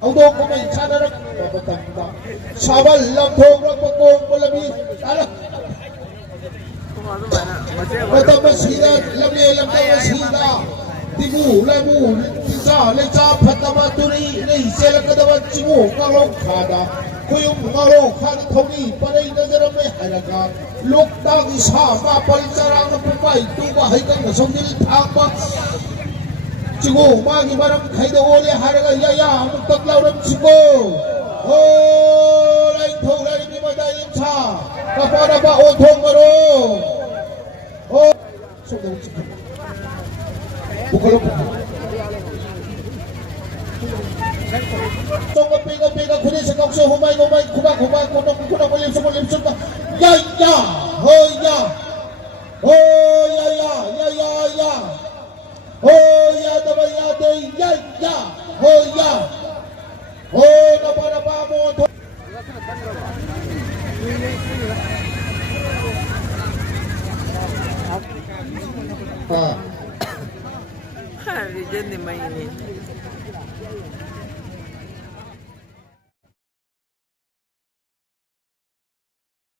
Ông đô của mình cha nó sao mà làm thùng nó có cô có làm gì đó là mà tao mà xí ra làm gì làm tao mà xí ra thì ngủ thì sao lấy cha phát tao mà tôi đi lấy xe là cái tao mà chỉ ngủ ngang lông khá đó cô yung ngang lông khá thông đi pa đây nó ra mấy hay là cả lúc tao đi xa mà pa đi ra nó cũng phải tu mà hay cái nó sống đi thang mà 지고 마기 바람 가이드 오래 하려가 야야 아무 떡라우름 치고 오 라인 통 라인 니마다 인차 까빠라바 오통으로 오 손대고 찍고 부컬로 쫑가 삐가 구대생 걱정 호마이 구박 고놈 림수 야야 허야 야야야야야 Hoya tabayate ya hoya ho napa mo to Hari jadi mainin.